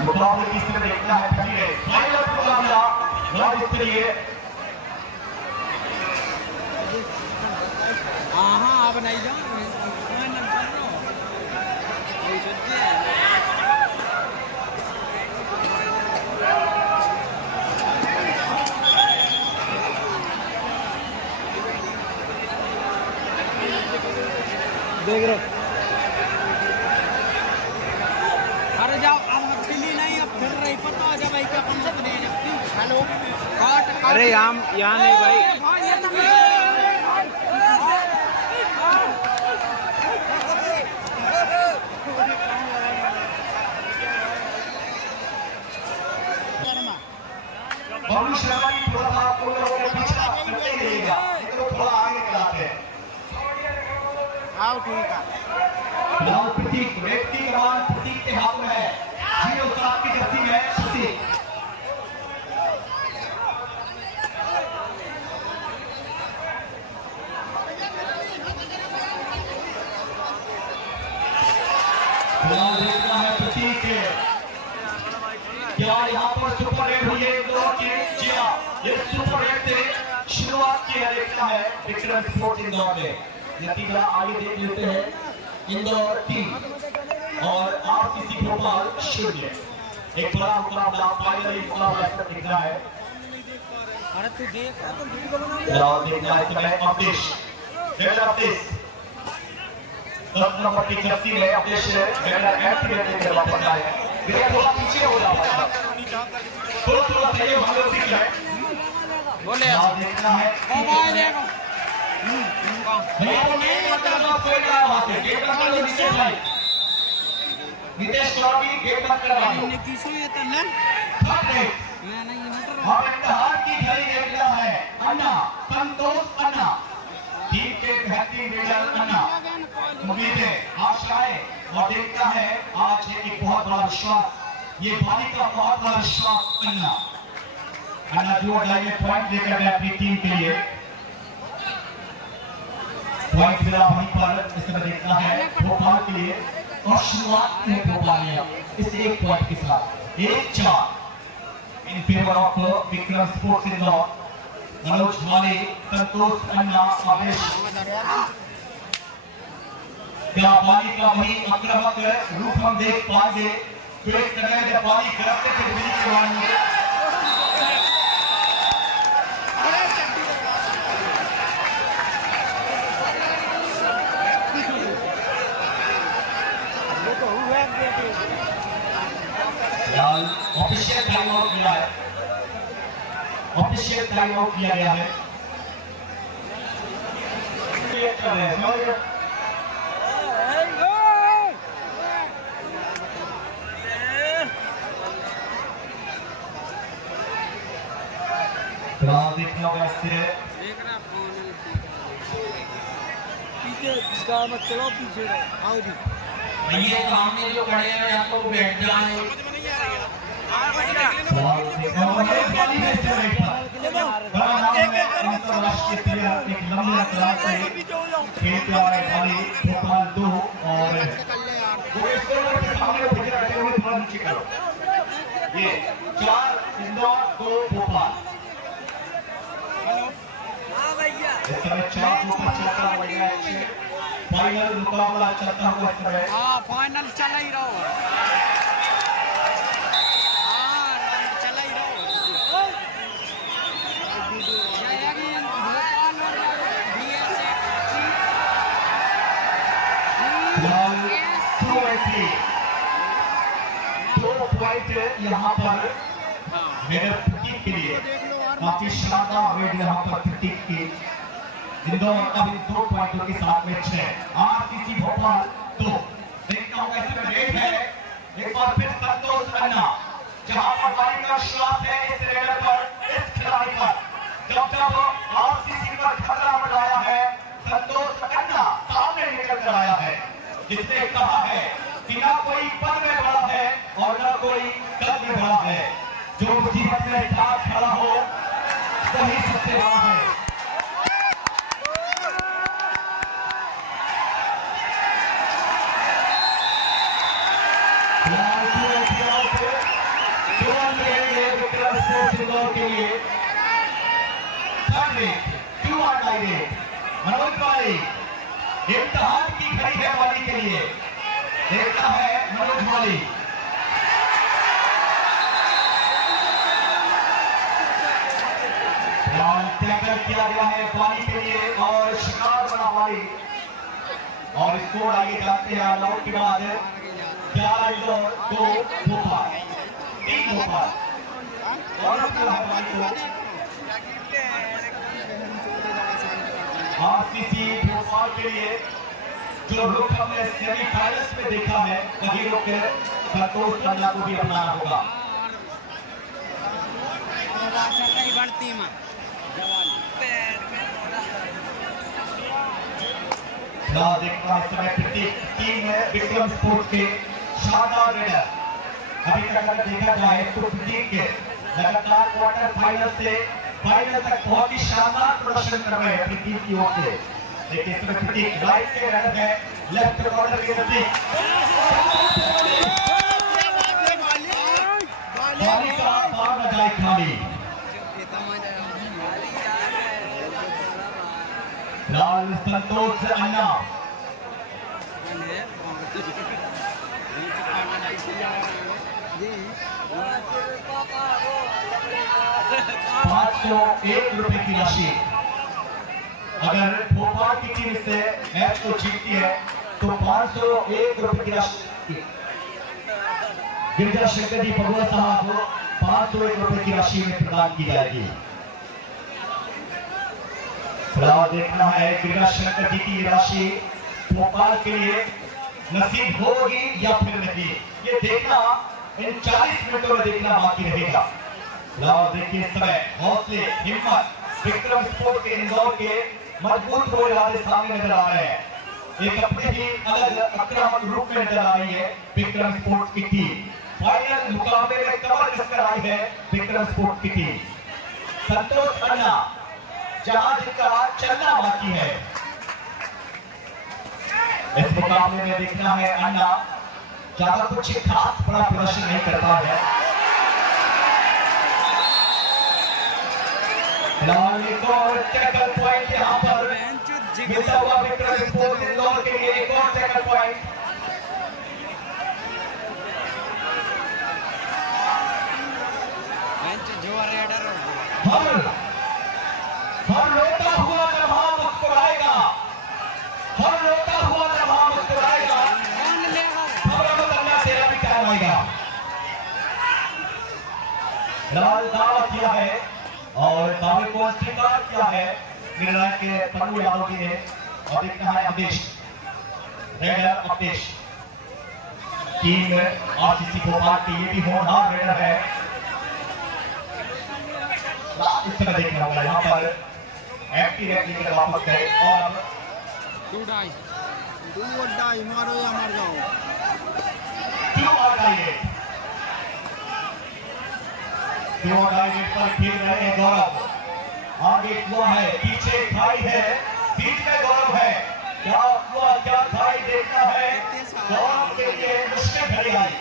मुकाबले की स्थिति देखना है पहले फाइनल मुकाबला राज्य स्तरीय हाँ अब नहीं जाओ फाइनल चल रहा कोई सोचते हैं देख रहे अरे जाओ अब हथेली नहीं अब फिर रही पता जब भाई क्या पंचत नहीं जबकि हेलो काट अरे यहाँ नहीं भाई बबलू शर्मा की थोड़ा सा आप लोगों को पीछा करते ही रहेगा तो थोड़ा आगे निकलाते हैं आओ ठीक है लाल प्रतीक व्यक्ति कमान प्रतीक के हाथ में है 07 की जर्सी में शशि लाल देखना है प्रतीक क्या यहाँ पर सुपर रेड हुई है इंदौर की जिया ये सुपर रेड से शुरुआत की है देखना है विक्रम स्पोर्ट्स इंदौर ने नतीजा आगे देख लेते हैं इंदौर 3 और आरसीसी भोपाल 0 एक बड़ा मुकाबला फाइनली मुकाबला दिख रहा है अरे तू देख देखना है समय अवधेश अवधेश 10 नंबर की जर्सी में अवधेश एक्टिवेट लेकर वापस आए हैं थोड़ा पीछे हो रहा है थोड़ा सही हम लोग दिख रहे हैं बोले देखना है मोबाइल है नितेश चौधरी गेट बंद करवाइए और इम्तिहान की घड़ी देख रहा है अन्ना संतोष अन्ना टीम के बेहतरीन लीडर अन्ना उम्मीदें आशाएं और देखता है आज एक बहुत बड़ा विश्वास ये भारी का बहुत बड़ा विश्वास अन्ना जो डायरेक्ट पॉइंट लेकर गए अपनी टीम के लिए पॉइंट मिला वहीं पर इस समय देखना है भोपाल के लिए और शुरुआत में भोपाल ने इस एक पॉइंट के साथ 1-4 in favour of Vikram sports Indore Manoj Mali Santosh Anna Avesh क्या पानी का वही आक्रामक रूप हम देख पाएंगे पेट करने जब पानी गिरफ्ते थे बिजली के वाणी ऑफिशियल टाइम आउट किया है ऑफिशियल टाइम आउट किया गया है देखना होगा इससे पीछे मत चलो पीछे आओ जी ये सामने जो खड़े हैं आपको बैठ जाए भोपाल 2 और ये 4 इंदौर 2 भोपाल इस समय 4 भोपाल चलता हुआ फाइनल मुकाबला चलता हुआ समय हाँ फाइनल चल ही रहो यहाँ पर मेरे प्रतीक के लिए काफी शानदार वेट यहाँ पर प्रतीक की इंदौर अभी 2 पॉइंटों के साथ में 6 आरसीसी भोपाल 2 देखता हूँ इसमें रेट है एक बार फिर संतोष अन्ना जहाँ पर पानी का विश्वास है इस रेडर पर इस खिलाड़ी पर जब आरसीसी पर खतरा मंडराया है संतोष अन्ना सामने निकल कर आया है जिसने कहा है कि ना कोई पद में बड़ा है और ना कोई कद में बड़ा है जो मुसीबत रहा है। के लिए मनोज वाली इम्तिहान की खड़ी है वाली के लिए देखता है मनोज वाली। टैकल किया गया है वाली के लिए और शिकार बना वाली और स्कोर आगे जाते हैं ऑल आउट के बाद 11 इंदौर 2 भोपाल 3 भोपाल और आरसीसी भोपाल के लिए जो रुख हमने सेमीफाइनल्स में देखा है वही रुख संतोष खन्ना को भी अपनाना होगा। देखना इस समय टीम है विक्रम स्पोर्ट्स के शानदार रेडर। अभी तक अगर देखा जाए तो प्रतीक के लगातार क्वार्टर फाइनल से फाइनल तक बहुत ही शानदार प्रदर्शन कर रहे हैं अपनी टीम की ओर से। देखिए इसमें प्रतीक राइट से रेडर है, लेफ्ट कॉर्नर के प्रतीक वाली का बार न जाए खाली। लाल संतोष अन्ना ₹501 की राशि। अगर भोपाल की टीम से मैच को जीतती है तो ₹501 की राशि गिरजा शंकर जी पगुआ साहब को ₹501 की राशि में प्रदान की जाएगी। फिलहाल देखना है गिरजा शंकर जी की राशि भोपाल के लिए नसीब होगी या फिर नहीं, ये देखना इन 40 मिनटों में देखना बाकी रहेगा। फिलहाल देखिए इस समय हौसले हिम्मत विक्रम स्पोर्ट्स के इंदौर के मजबूत हुए इरादे सामने नजर आ रहे हैं। एक अपने ही अलग आक्रामक रूप में नजर आ रही है विक्रम स्पोर्ट्स की टीम। फाइनल मुकाबले में कमर कसकर आई है विक्रम स्पोर्ट्स की टीम। संतोष अन्ना जहां जिनका चलना बाकी है इस मुकाबले में देखना है अन्ना ज्यादा कुछ खास बड़ा प्रदर्शन नहीं करता है। फिलहाल एक और टैकल पॉइंट यहाँ पर मिलता हुआ विक्रम स्पोर्ट्स इंदौर के लिए एक और टैकल पॉइंट। हर रोता हुआ नरहा मुस्कुराएगा, हर रोता हुआ नरहा मुस्कुराएगा, तेरा भी टाइम आएगा। लाल दावा किया है और दावे को स्वीकार किया है निर्णय के पन्नू यादव जी ने। और देखना है Avdhesh raider Avdhesh team RCC Bhopal की ये भी होनहार रेडर है। इस तरह देखना होगा यहाँ पर एक्टिव लेकर वापस गए और डू और डाई मारो या मर जाओ। पर खेल रहे हैं गौरव। आगे कुआ है, पीछे खाई है, बीच में गौरव है। क्या कुआ क्या खाई देखना है गौरव के लिए मुश्किल घड़ी आई।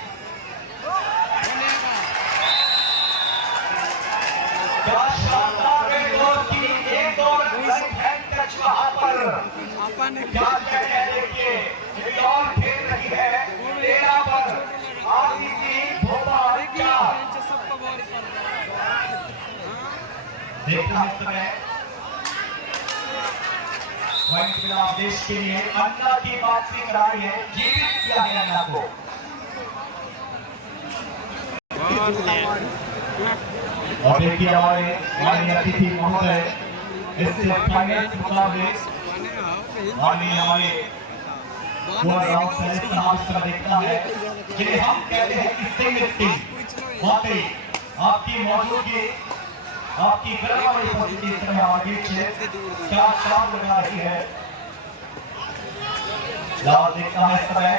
क्या शानदार है गौरव की एक और राइट हैंड टच वहां पर। क्या कहते हैं देखिए इंदौर खेल रही है 13 पर आरसीसी भोपाल 4। देखना इस समय पॉइंट मिला देश के लिए। अन्ना की वापसी कराई है, जीवित किया है अन्ना को। और देखिए हमारे माननीय अतिथि महोदय इससे फाइनल मुकाबले माननीय हमारे राव साहब देखता है जिन्हें हम कहते हैं कि सिंह वाकई आपकी मौजूदगी आपकी गर्व वाली उपस्थिति इस समय हमारे बीच चार लगा रही है। लाल देखता है इस समय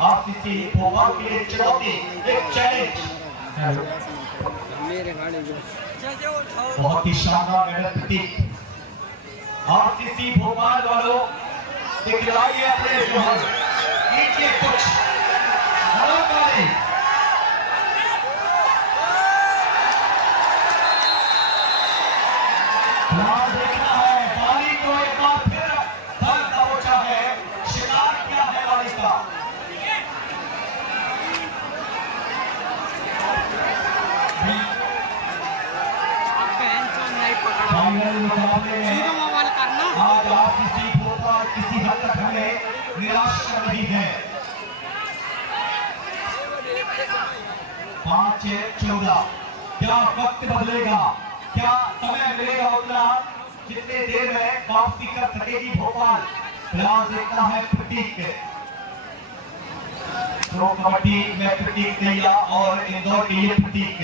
आरसीसी भोपाल के लिए चुनौती, एक चैलेंज मेरे गाड़ी जो बहुत ही शानदार मेडल प्रतीक। आरसीसी भोपाल वालों दिखलाइए अपने जोहर, कीजिए कुछ कलाकारी। वहां देखना है बाली को एक बार फिर फल पहुंचा है, शिकार किया है बाली का। फाइनल मुकाबले में आज आरसीसी भोपाल किसी हद तक हमें निराश कर रही है। 5-14 क्या वक्त बदलेगा, क्या समय मिलेगा उतना जितने देर में वापसी कर सकेगी भोपाल। फिलहाल देखना है प्रतीक प्रो कबड्डी में प्रतीक दैया और इंदौर के लिए प्रतीक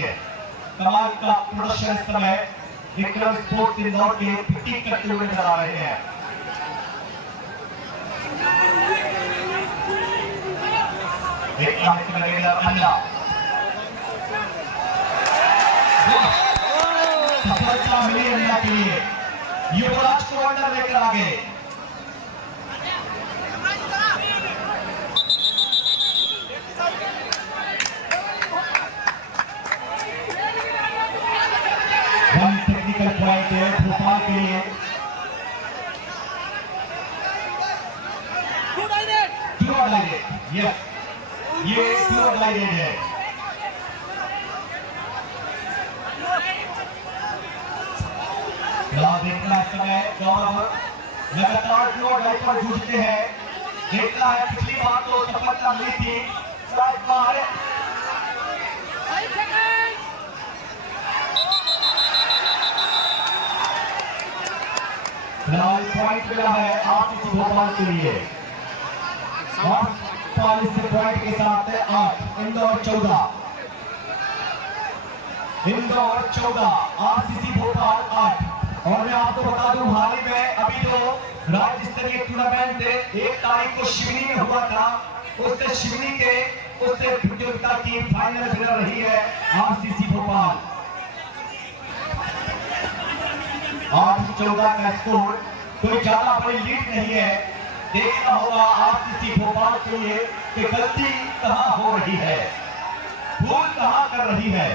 कमाल का प्रदर्शन इस समय विक्रम स्पोर्ट्स इंदौर के प्रतीक करते हुए नजर आ रहे हैं। देखना है इसमें लगेगा अन्ना, सफलता मिली अन्ना के लिए, युवराज को अंदर लेकर आगे। टेक्निकल पॉइंट है भोपाल के लिए। यस, ये प्योर डायरेक्ट है। देखना इस समय गौरव लगातार प्योर डाइट पर जूझते हैं। देखना है पिछली बार तो सफलता मिली थी, फिलहाल पॉइंट मिला है आरसीसी भोपाल के लिए। 45 पॉइंट के साथ 8, इंदौर 14, आरसीसी भोपाल 8। और मैं आपको बता दूं हाल ही में अभी जो राज्य स्तरीय टूर्नामेंट 1 तारीख को शिवनी में हुआ था, उससे शिवनी के प्रतियोगिता की फाइनल विनर रही है आरसीसी भोपाल। 8-14 का स्कोर, कोई ज्यादा बड़ी लीड नहीं है। देखना होगा आरसीसी भोपाल के लिए कि गलती कहां हो रही है, भूल कहां कर रही है।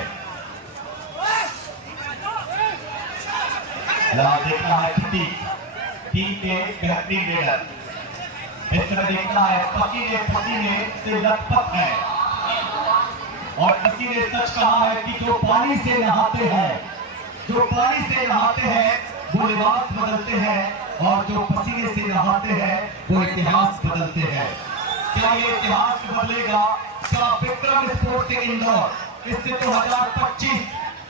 देखना है टीम के बेहतरीन लीडर। इस तरह देखना है पसीने से लथपथ है, और किसी ने सच कहा है कि जो पानी से नहाते हैं वो लिबास बदलते हैं, और जो पसीने से नहाते हैं वो इतिहास बदलते हैं। क्या ये इतिहास बदलेगा? क्या विक्रम स्पोर्ट्स इंदौर इससे 2025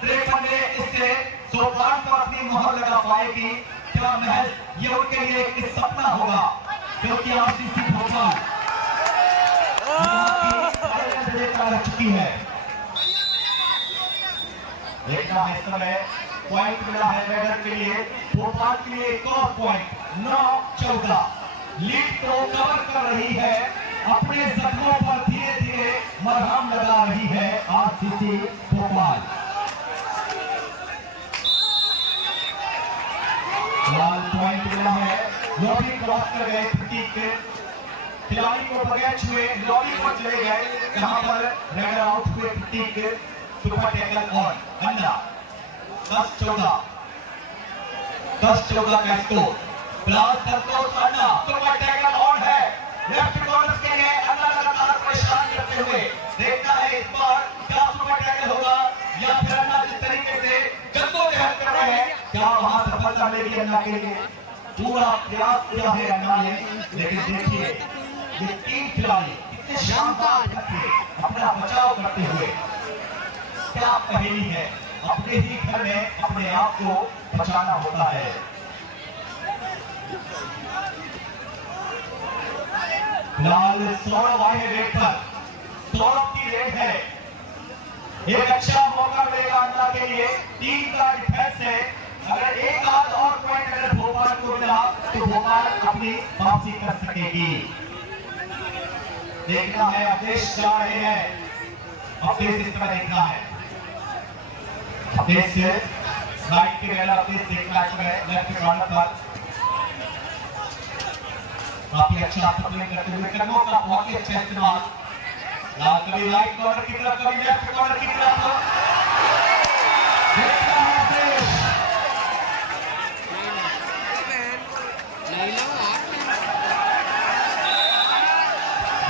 53 में इससे सोपान पर अपनी मोहर लगा पाएगी? क्या महज ये उनके लिए एक सपना होगा? क्योंकि आरसीसी भोपाल रह चुकी है। देखना है इस समय पॉइंट मिला है रेडर के लिए, भोपाल के लिए एक और पॉइंट। 9-14 लीड को कवर कर रही है, अपने जख्मों पर धीरे धीरे मरहम लगा रही है आरसीसी भोपाल। लाल पॉइंट मिला है, लॉबी क्रॉस कर गए प्रतीक, खिलाड़ी को बगैर छुए लॉबी पर चले गए, जहां पर रेडर आउट हुए प्रतीक। सुपर टैकल और अन्ना। 10-14 का स्कोर। फिलहाल संतोष अन्ना सुपर टैकल ऑन है, लेफ्ट कॉर्नर के लिए अन्ना लगातार परेशान करते हुए। देखना है इस बार क्या सुपर टैकल होगा, या फिर अन्ना जिस तरीके से जद्दोजहद कर रहे हैं, क्या वहां सफलता मिलेगी अन्ना के लिए? पूरा प्रयास किया है अन्ना ने, लेकिन देखिए ये 3 खिलाड़ी कितने शानदार अपना बचाव करते हुए। क्या पहेली है, अपने ही घर में अपने आप को बचाना होता है। फिलहाल सौरभ आए रेड पर, सौरभ की रेड है, एक अच्छा मौका मिलेगा अन्ना के लिए। 3 का डिफेंस है, अगर एक आध और पॉइंट अगर भोपाल को मिला तो भोपाल अपनी वापसी कर सकेगी। देखना है, आदेश जा रहे हैं, अपडेट इस तरह देखना है। दिस राइट के वेला दिस एक मैच में लेफ्ट कॉर्नर पर काफी अच्छा टैकलिंग करते हुए कदमों का बहुत ही अच्छा इस्तेमाल कभी राइट कॉर्नर की तरफ कभी लेफ्ट कॉर्नर की तरफ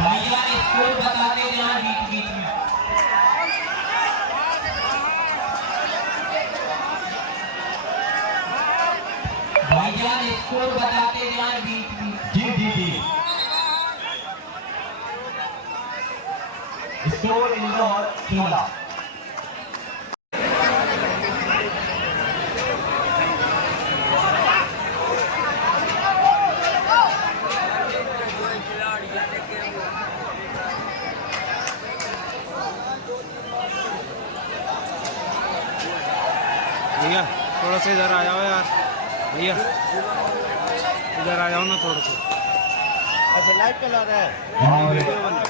भैया इसको बताते जाए बीच बीच में। भाईजान स्कोर बताते जाए बीच बीच। जी जी जी स्कोर इंदौर 16। भैया थोड़ा सा इधर आ जाओ यार, भैया इधर आ जाओ ना थोड़ा सा। अच्छा लाइव चला रहा है। वीडियो बना।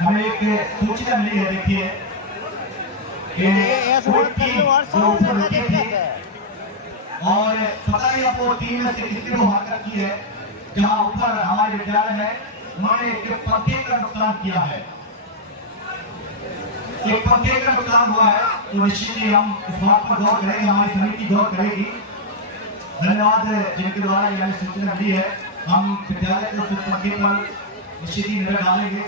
हमें एक सूचना मिली है, देखिए कोई टीम जो ऊपर रुकी थी और पता नहीं आपको टीम में से किसने को हार रखी है, जहां ऊपर हमारे विद्यालय है उन्होंने एक पंखे का नुकसान किया है, एक पंखे का नुकसान हुआ है। तो निश्चित ही हम इस बात पर गौर करेंगे, हमारी समिति गौर करेगी। धन्यवाद जिनके द्वारा यह सूचना मिली है। हम विद्यालय के उस पंखे पर निश्चित ही नजर डालेंगे,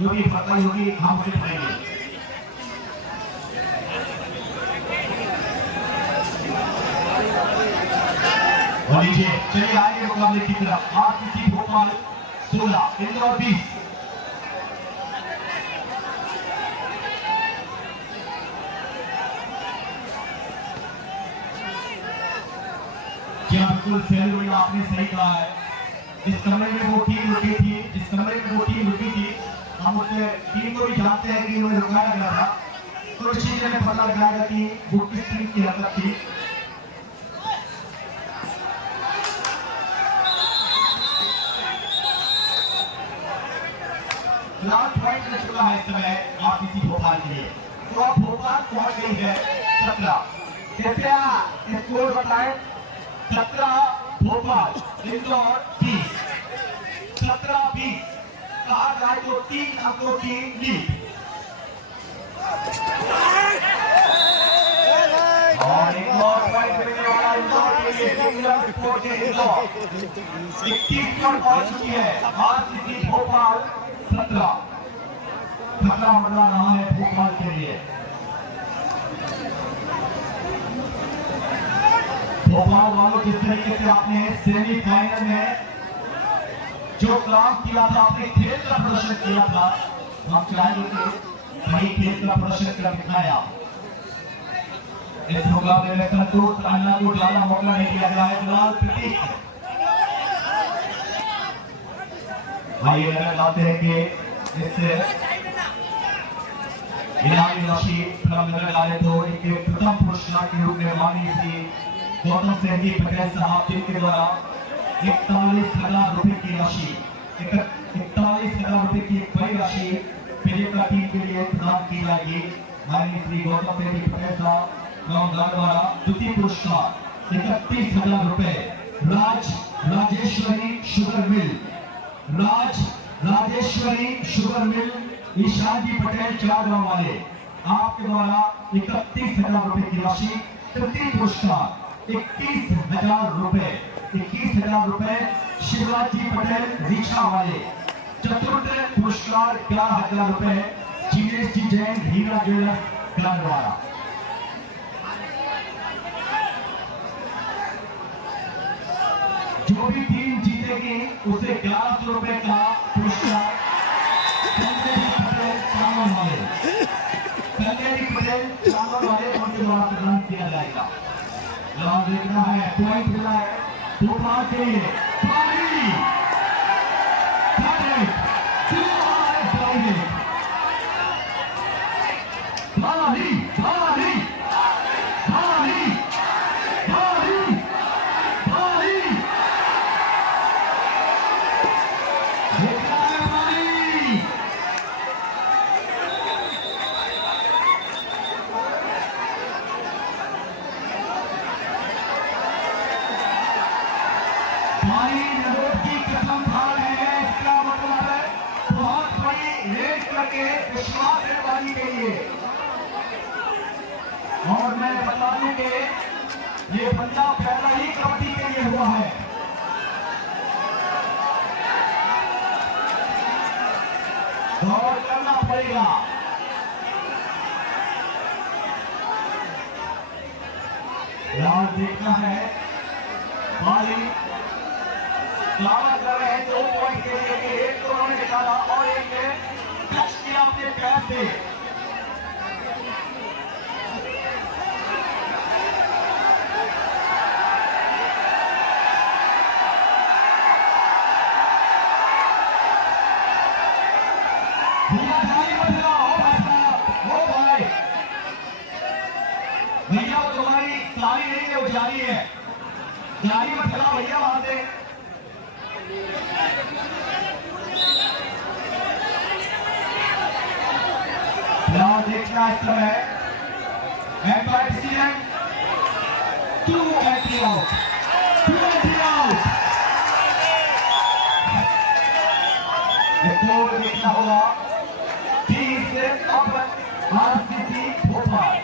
जो भी भरपाई होगी हम उसे करेंगे। और लीजिए चलिए आगे मुकाबले की तरफ। आरसीसी भोपाल 16 इंदौर 20। क्या बिल्कुल सैलूरी आपने सही कहा है। जिस कमरे में वो टीम रुकी थी, जिस कमरे में वो टीम रुकी थी, हम उस टीम को भी जानते हैं कि उन्हें रुकाया गया था। तो इस चीज में पता लगाएगा कि वो किस टीम की हरकत थी। लास्ट पॉइंट मिल चुका है इस समय आरसीसी भोपाल के लिए। तो अब भोपाल पहुंच गई है 17। कृपया स्कोर बताएं। 17 भोपाल इंदौर 20। 17-20 कहा जाए तो 3 अंकों की लीड। और एक और पॉइंट मिलने वाला इंदौर के लिए। 21 पॉइंट पहुंच चुकी है आरसीसी भोपाल 17 खतरा मंडरा रहा है भोपाल के लिए। भोपाल वालों जिस तरीके से आपने सेमीफाइनल में जो काम किया था, अपने खेल का प्रदर्शन किया था, हम चाहेंगे कि वही खेल का प्रदर्शन कर दिखाया। इस मुकाबले में संतोष राणा को ज्यादा मौका नहीं दिया गया है। फिलहाल प्रतीक आइए नजर आते हैं कि इस इनामी राशि नजर डाले तो एक प्रथम पुरस्कार के रूप में मानी थी गौतम सिंह पटेल साहब, जिनके द्वारा 41,000 रुपए की राशि 41,000 रुपए की एक बड़ी राशि विजेता टीम के लिए प्रदान की जाएगी। माननीय श्री गौतम सिंह पटेल साहब द्वारा द्वितीय पुरस्कार 31,000 रुपए राजेश्वरी शुगर मिल ईशान जी पटेल चारगांव वाले, आपके द्वारा 31,000 रुपए की राशि। तृतीय पुरस्कार 21,000 रुपए शिवराज जी पटेल रीछा वाले। चतुर्थ पुरस्कार 11,000 रुपए जिनेश जी जैन हीरा ज्वेलर्स द्वारा। जो भी टीम जीतेगी उसे 1100 रुपए का पुरस्कार कल्याणी पटेल चावल वाले उनके द्वारा प्रदान किया जाएगा। यहाँ देखना है पॉइंट मिला है भोपाल के लिए। भाई नोट की कसम खा रहे हैं, इसका मतलब है बहुत बड़ी रेड करके विश्वास है वाली के लिए। और मैं बता दूं कि ये बंदा पहला ही कबड्डी के लिए हुआ है। दौड़ करना पड़ेगा। यार देखना है भाई दावा कर रहे हैं 2 पॉइंट के लिए कि एक तो उन्होंने निकाला और एक ने टच किया अपने पैर से। भैया तुम्हारी सारी नहीं है, वो जारी है, जारी मत खिलाओ भैया वहां से। देखना इस समय umpire decision 2 entry out, 2 entry out. एक देखना होगा टीम से अब आरसीसी भोपाल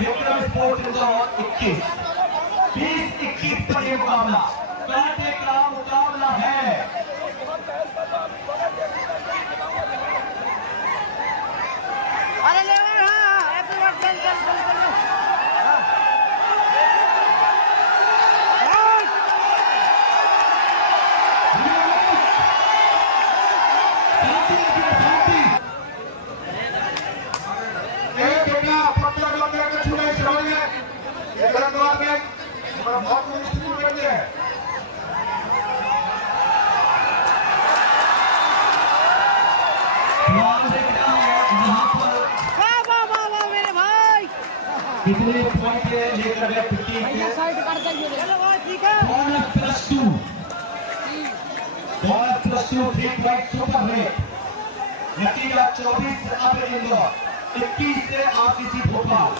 विक्रम स्पोर्ट्स इंदौर 20-21 पर यह मुकाबला कराटे का मुकाबला है। अरे ले हाँ एक बार चल मेरे भाई कितने पॉइंट लेकर गए टीम के? साइड कर देंगे। चलो भाई ठीक है। Bonus +2 3 point super rate. नतीजा 24 से अब इंदौर, 21 से आरसीसी भोपाल।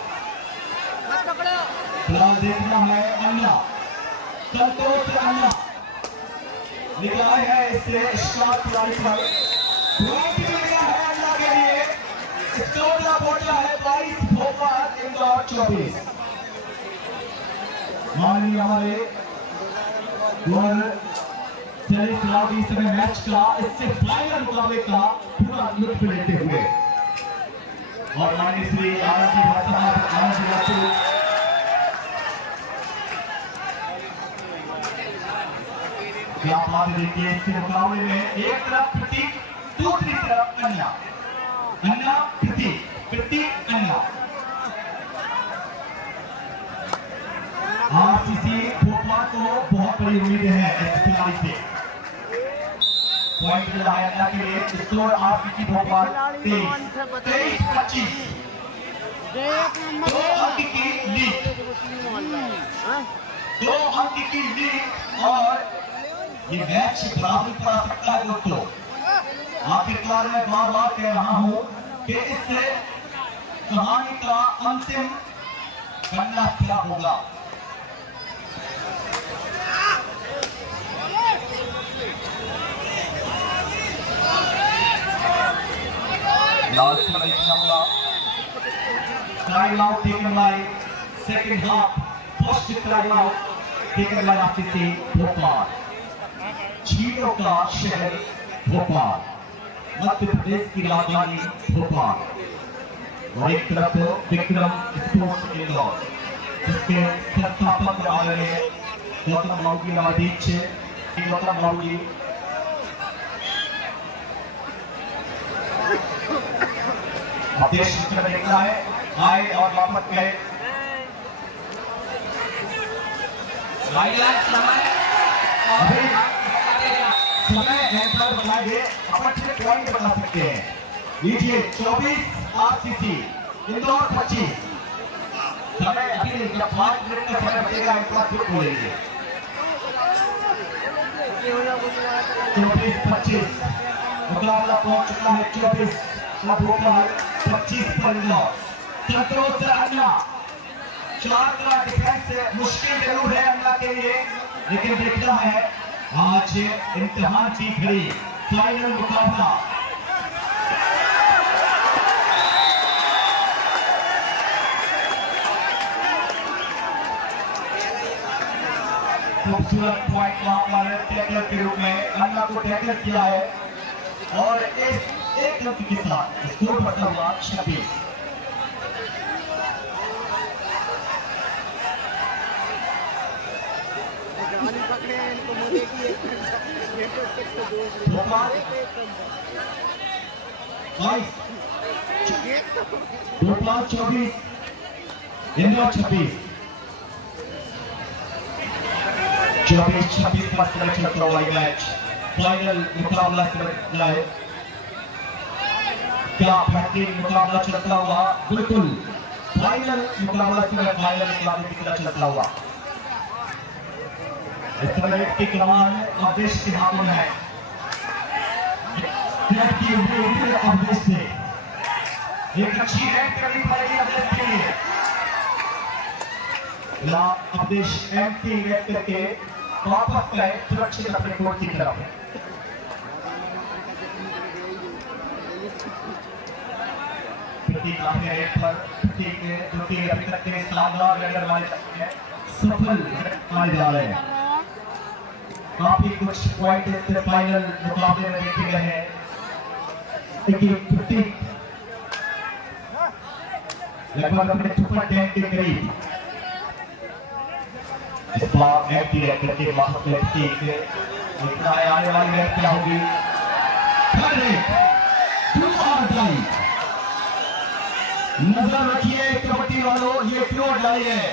फिलहाल देखना है अन्ना संतोष अन्ना निकला है इससे स्टार्ट खिलाड़ी पर लगा है अन्ना के लिए। स्कोर का बोला है 22 भोपाल इंदौर 24। माननीय हमारे चलिए खिलाड़ी समय मैच का इससे फाइनल मुकाबले का पूरा लुत्फ लेते हुए और माननीय श्री आनंद जी भाषा क्या बात देखिए इसके मुकाबले में एक तरफ प्रतीक, दूसरी तरफ अन्ना, अन्ना प्रतीक, प्रतीक अन्ना। आरसीसी भोपाल को बहुत बड़ी उम्मीद है इस खिलाड़ी से। पॉइंट मिला है अन्ना के लिए। Score RCC Bhopal 23-25। 2 अंक की लीड, 2 अंक की लीड और ये मैच बराबरी पर आ सकता है दोस्तों। आखिरकार मैं बार बार कह रहा हूं कि इस कहानी का अंतिम पन्ना क्या होगा। Time out taken by second half, first time out taken by RCC Bhopal. झीलों का शहर भोपाल, मध्य प्रदेश की राजधानी भोपाल और एक तरफ विक्रम स्पोर्ट्स इंदौर जिसके संस्थापक आदरणीय गौतम बाबू जी अध्यक्ष गौतम बाबू जी देश में देखना है आए और वापस गए। समय एंकर बनाएंगे, अपन पॉइंट बना सकते हैं। लीजिए 24 आरसीसी इंदौर 25। समय अभी जब 5 मिनट का समय बचेगा एक बार फिर बोलेंगे। 24-25 मुकाबला पहुंच चुका है। 24 भोपाल, 25 पर इंदौर। संतोष अन्ना 4 का डिफेंस मुश्किल जरूर है अन्ना के लिए, लेकिन देखना है आज इम्तिहान की घड़ी, फाइनल मुकाबला। खूबसूरत पॉइंट वहां पर टैकलर के रूप में अन्ना को टैकल किया है और इस एक अंक के साथ स्कोर बढ़ता हुआ 26। भोपाल 24, इंदौर 26। 24-26 पर सिलेक्शन चलता हुआ मैच, फाइनल मुकाबला चल है। क्या बेहतरीन मुकाबला चलता हुआ, बिल्कुल फाइनल मुकाबला फाइनल मुकाबले की तरह चलता हुआ। इस तरह की कमान अवधेश के हाथों में है। अवधेश से एक अच्छी रैंक करनी पड़ेगी अवधेश के लिए। अवधेश रैंक की रैंक करके वापस गए सुरक्षित अपने कोर्ट की तरफ। प्रतीक अपने रेट पर, प्रतीक जो कि अभी तक के शानदार रनर वाले सफल माने जा रहे हैं। काफी कुछ पॉइंट इस फाइनल मुकाबले में देखे गए हैं। देखिए प्रतीक लगभग अपने सुपर 10 के करीब इस बार एक्टिव करके वापस प्रतीक इतना आने वाली मैच क्या होगी। नजर रखिए कबड्डी वालों, ये क्यों डाली है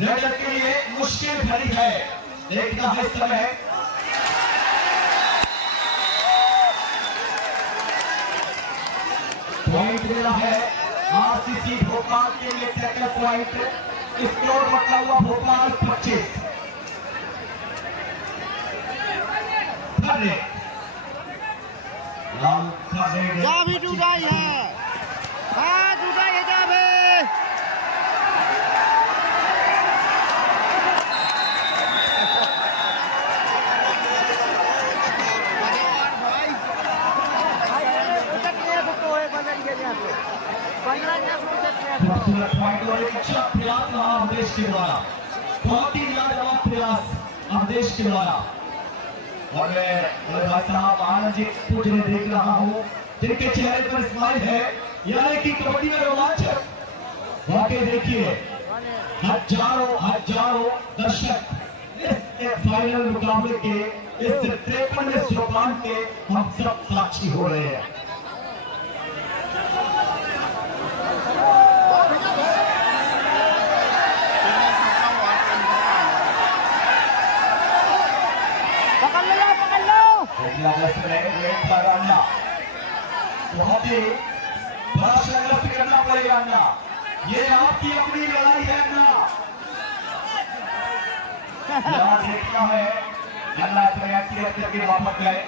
रेडर के लिए मुश्किल घड़ी है। देखना है इस समय पॉइंट मिला है आरसीसी भोपाल के लिए टैकल पॉइंट। स्कोर बदला हुआ भोपाल 25। जा भी टूटाई है, हाँ टूटाई है जा भी। खूबसूरत पॉइंट और एक अच्छा प्रयास रहा अवधेश के द्वारा, बहुत ही लाजवाब प्रयास अवधेश के द्वारा। और मैं भाई साहब आनंद जी कुछ देख रहा हूँ जिनके चेहरे पर स्माइल है, यानी कि कबड्डी में रोमांच है। वाकई देखिए हजारों दर्शक इस फाइनल मुकाबले के इस 53वें सोपान के हम सब साक्षी हो रहे हैं। बहुत ही बड़ा संघर्ष करना पड़ेगा अन्ना, ये आपकी अपनी लड़ाई है अन्ना। यहाँ देखना है अन्ना करके वापस गए।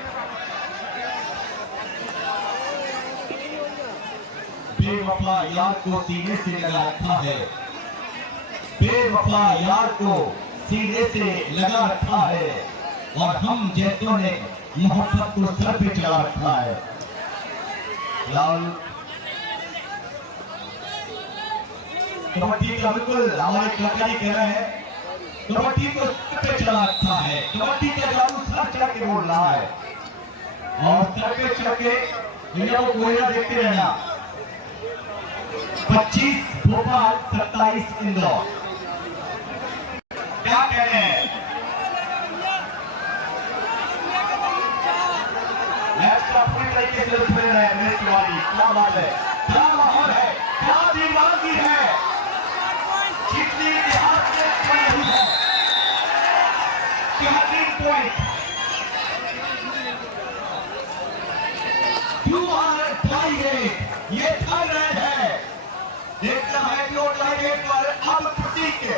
बेवफा यार को सीने से लगा रखा है, बेवफा यार को सीने से लगा रखा है, और हम जैसों ने मोहब्बत को सर पे चढ़ा रखा है। लाल कबड्डी का बिल्कुल हमारे कलाकारी कह रहे हैं, कबड्डी को सर पे चढ़ा रखा है, कबड्डी का जादू सर चढ़ के बोल रहा है, और सर पे चढ़ के भैया को गोया देखते रहना। 25 भोपाल 27 इंदौर। क्या कह रहे हैं? पूरी तरीके से खेल रहे हैं मैच वाली, क्या बात है, क्या माहौल है, क्या दीवानगी है, जितनी इतिहास में नहीं है। 3 पॉइंट ये थर्ड रैंक है। देखना है कि टारगेट पर अब प्रतीक के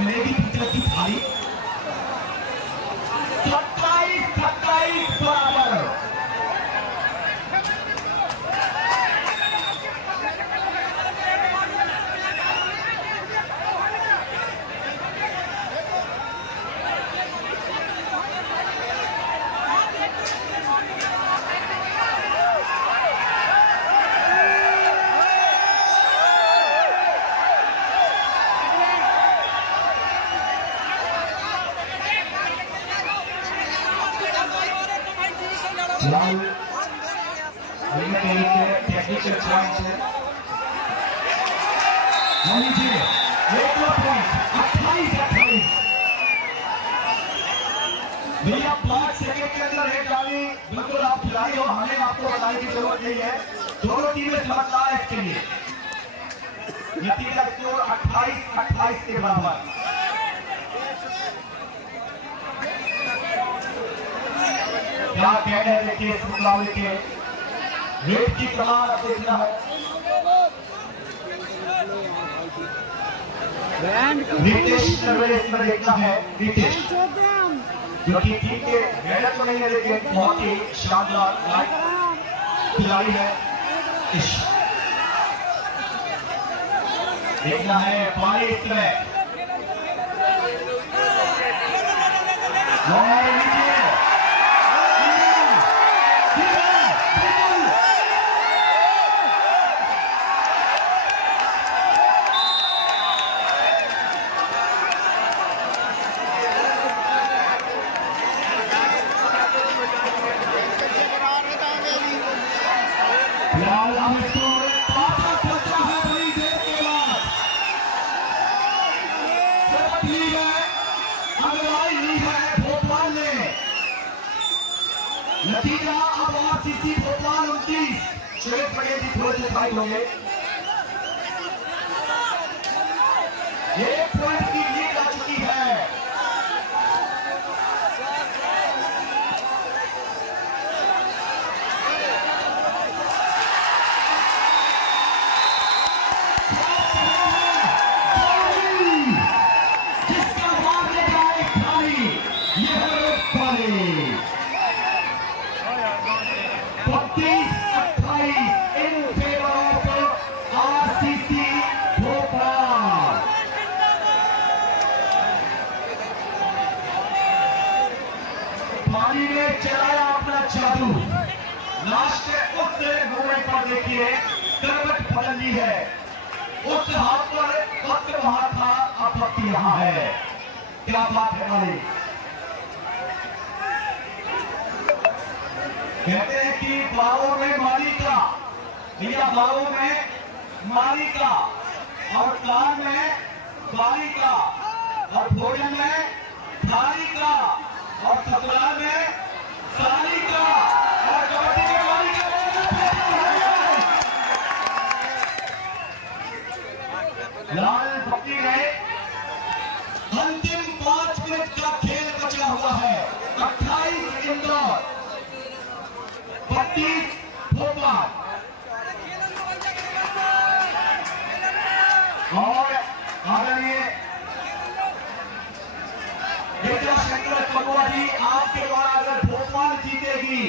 मेरी पिक्चर की थाली 27 बराबर। फिलहाल विकेट के लिए टेक्निकल पॉइंट है। मान लीजिए एक पॉइंट 28-28। भैया 5 सेकंड के अंदर एक डाली बिल्कुल आप खिलाड़ी हो, हमें आपको बताने की जरूरत नहीं है। दोनों टीमें समझदार है इसके लिए। नतीजा स्कोर 28-28 के बराबर। क्या कह रहे हैं देखिए इस मुकाबले के रेट की कमाल आप देखना है। रितेश नरवरे इसमें देखना है। रितेश जो कि टीम के मेहनत तो नहीं है लेकिन बहुत ही शानदार खिलाड़ी है। देखना है पानी इसमें नतीजा अब आरसीसी भोपाल 29 शोएब पटेल जी थोड़े से फाइट होंगे। एक पॉइंट की लीड आ चुकी है। जिसका मारने का एक खाली ये है पानी। 32-28 इन फेवर ऑफ आरसीसी भोपाल। पानी ने चलाया अपना जादू। लास्ट के उस मोमेंट पर देखिए करवट बदली है। उस हाथ पर वक्त वहां था, अब वक्त यहां है। क्या बात है वाली। कहते हैं कि बालों में माली का, भैया बालों में माली का, और कान में बाली का, और भोजन में थाली का, और ससुराल में साली का, और कबड्डी में माली का। लाल पट्टी में अंतिम 5 मिनट का खेल बचा हुआ है। 28 इंदौर, 32 भोपाल। और आदरणीय शंकर पटवा जी, आपके द्वारा अगर भोपाल जीतेगी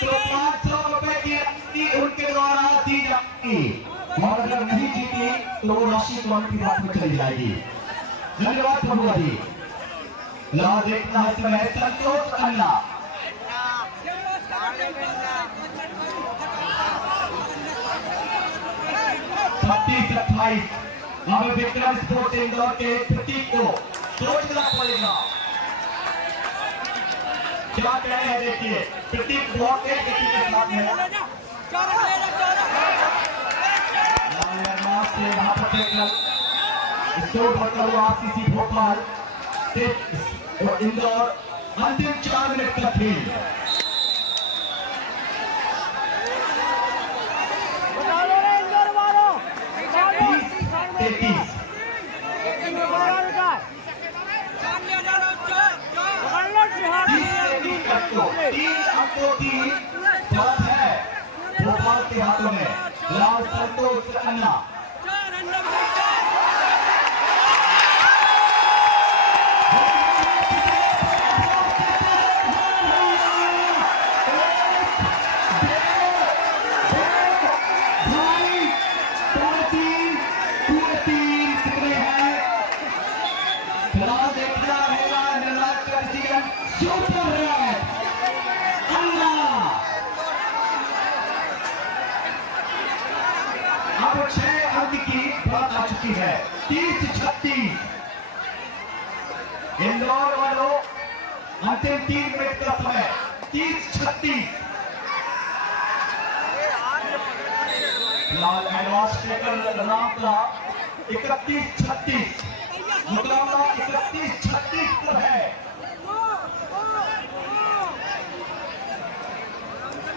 तो 500 रुपए की राशि उनके द्वारा दी जाएगी, और अगर नहीं जीती तो वो राशि कौन की बात में चली जाएगी। धन्यवाद पटवा जी। ला देखना है समय संतोष अन्ना। 32-28। अब विक्रम स्पोर्ट इंदौर के प्रतीक को सोचना पड़ेगा। क्या कह रहे हैं देखिए, प्रतीक बहुत के साथ है। आरसीसी भोपाल और इंदौर अंतिम 4 मिनट का खेल। 30-33। 3 अंकों की बात है भोपाल के हाथों में। लाल संतोष अन्ना। अब 6 अंक की बात आ चुकी है। 30-36। इंदौर वालों अंतिम 3 मिनट का समय। 30-36 फिलहाल एडवांस टेकर नाम का 31-36 मुकाबला 31-36 पर है।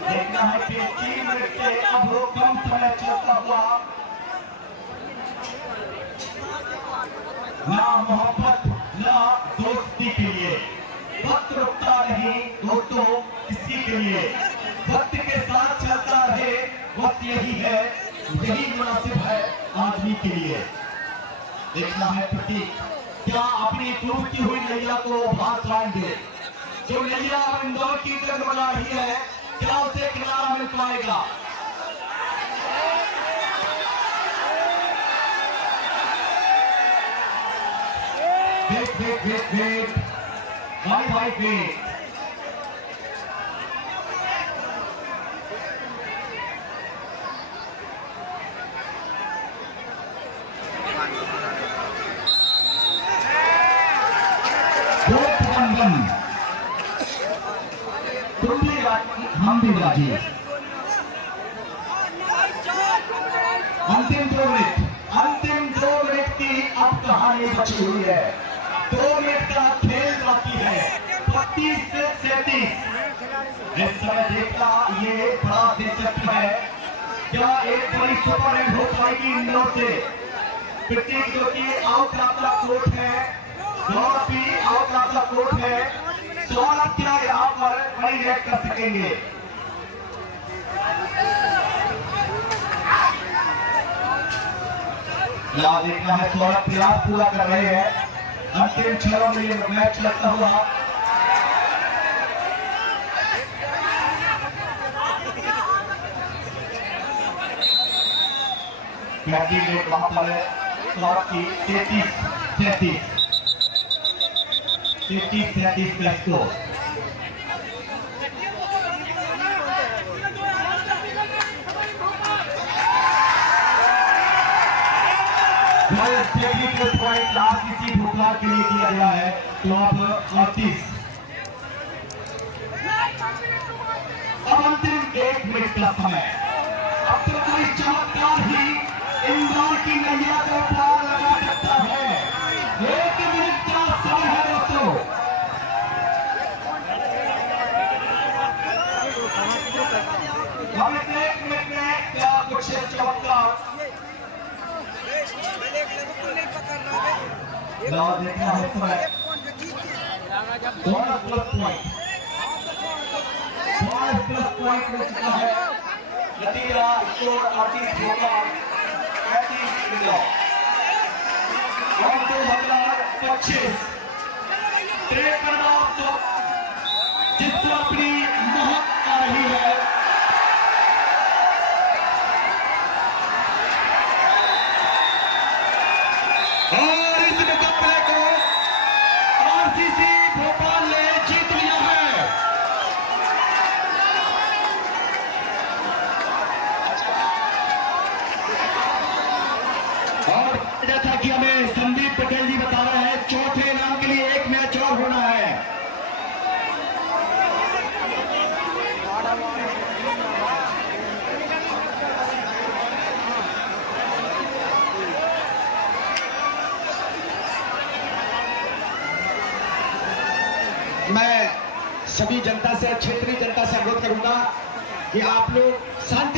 देखना है कि 3 मिनट से अब कम समय चलता हुआ ना मोहब्बत ना दोस्ती के लिए वक्त रुकता नहीं दोस्तों किसी के लिए वक्त के साथ चलता रहे वक्त यही है यही मुनासिब है आदमी के लिए। देखना है प्रतीक क्या अपनी टूटती हुई नैया को भाग लाएंगे। जो नैया इंदौर की जगमगा रही है क्या उसे किनारा मिल पाएगा। वेट भाई वेट तुम भी राजी हम भी राजी। अंतिम 2 मिनट की अब कहानी बची हुई है। 2 मिनट का खेल बाकी है 32 से 37। इस समय देखना ये बड़ा दिलचस्प है क्या एक बड़ी सुपर हिट हो पाएगी इंदौर से। प्रतीक जो कि आउट ऑफ द कोर्ट है गौरव भी आउट ऑफ द कोर्ट है। सौरभ क्या यहाँ पर बड़ी रेड कर सकेंगे। यहाँ देखना है सौरभ प्रयास पूरा कर रहे हैं अंतिम 6 मिनट मैच चलता हुआ। मिनट वहां पर है सौरभ की 33-37 का स्कोर। टेक्निकल पॉइंट लास्ट किसी भूखला के लिए दिया गया है टॉप 38। अब अंतिम 1 मिनट का समय। अब तो कोई चमत्कार ही इंदौर की नैया को पार लगा सकता है। 1 मिनट का समय है दोस्तों। हम इस 1 मिनट में क्या कुछ चमत्कार देखना है समय। 12 प्लस पॉइंट मिल चुका है। नतीजा स्कोर 38 होगा 35 इंदौर और 2025 जिसको अपनी महक आ रही है। और इस मुकाबले को आरसीसी भोपाल ने जीत लिया है। और जैसा कि हमें संदीप पटेल जी बता रहे हैं चौथे इनाम के लिए 1 मैच और होना है। मैं सभी जनता से क्षेत्रीय जनता से अनुरोध करूंगा कि आप लोग शांति